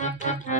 Thank you.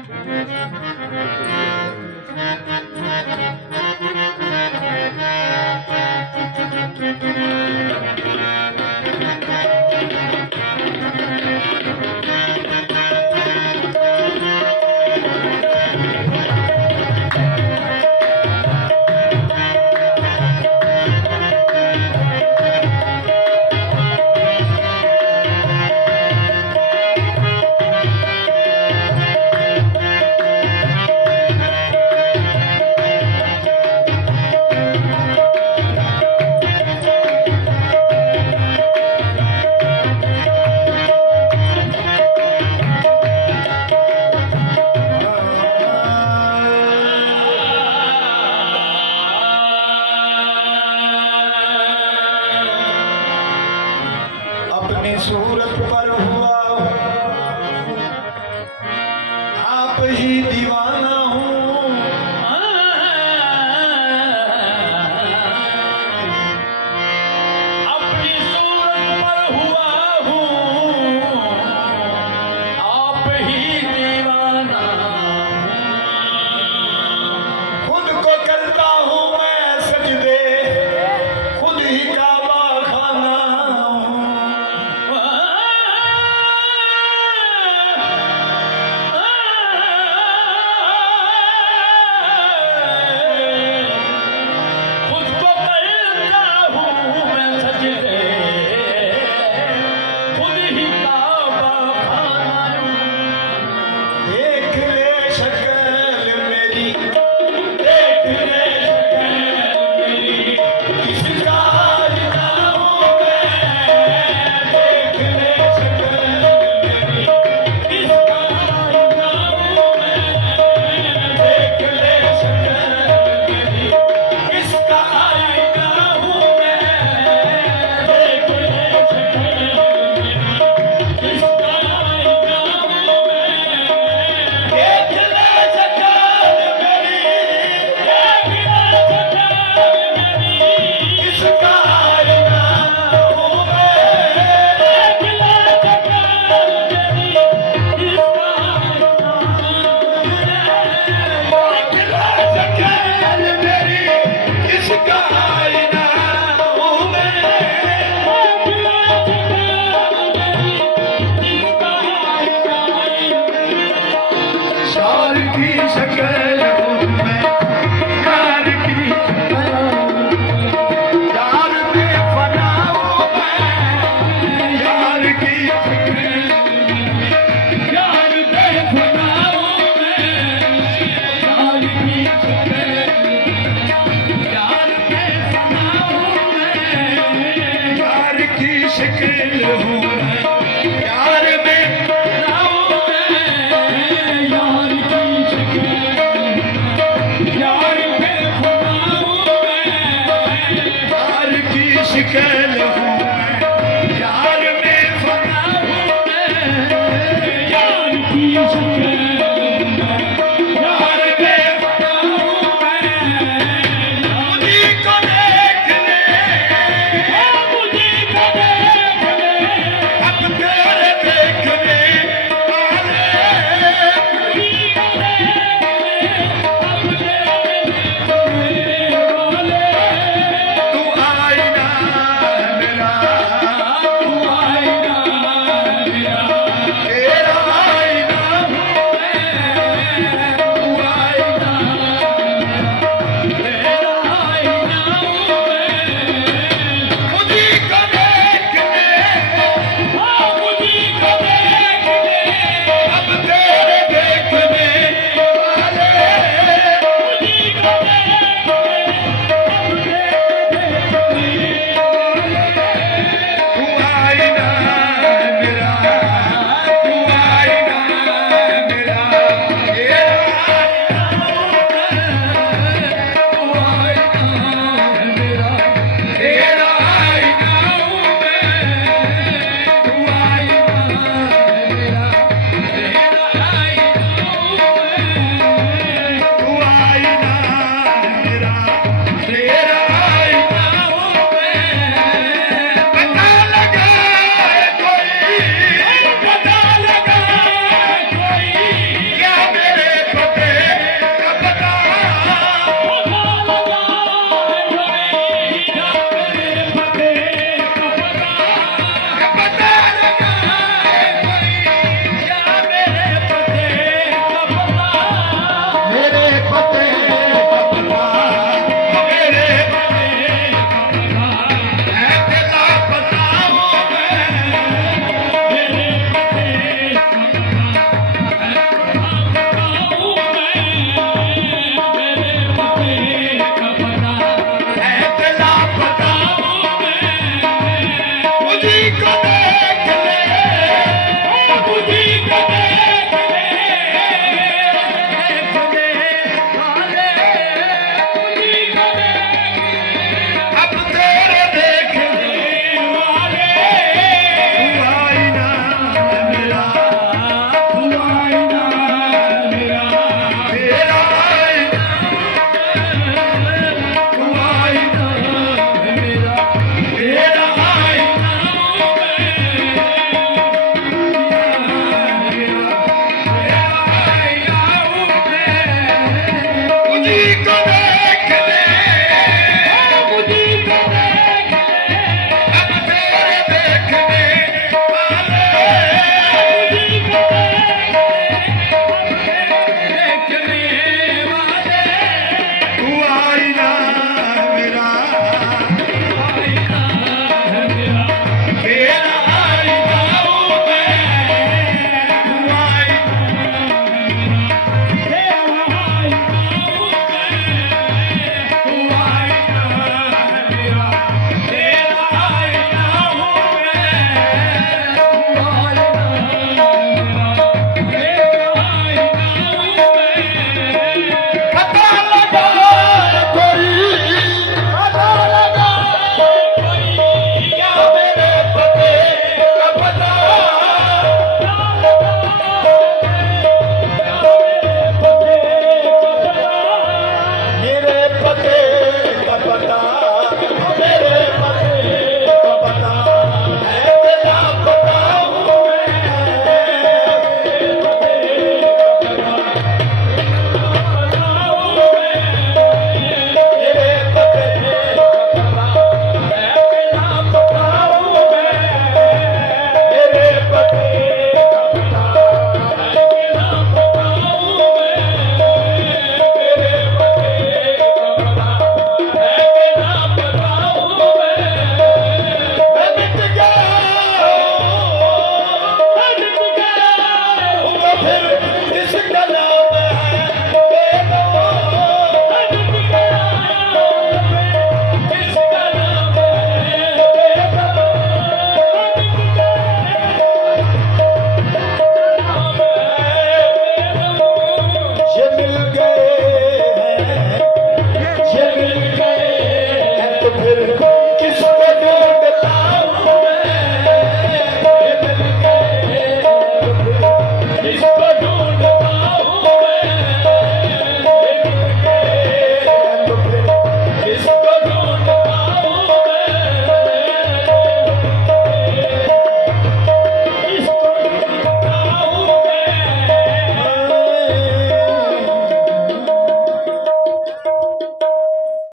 शार की शक्ल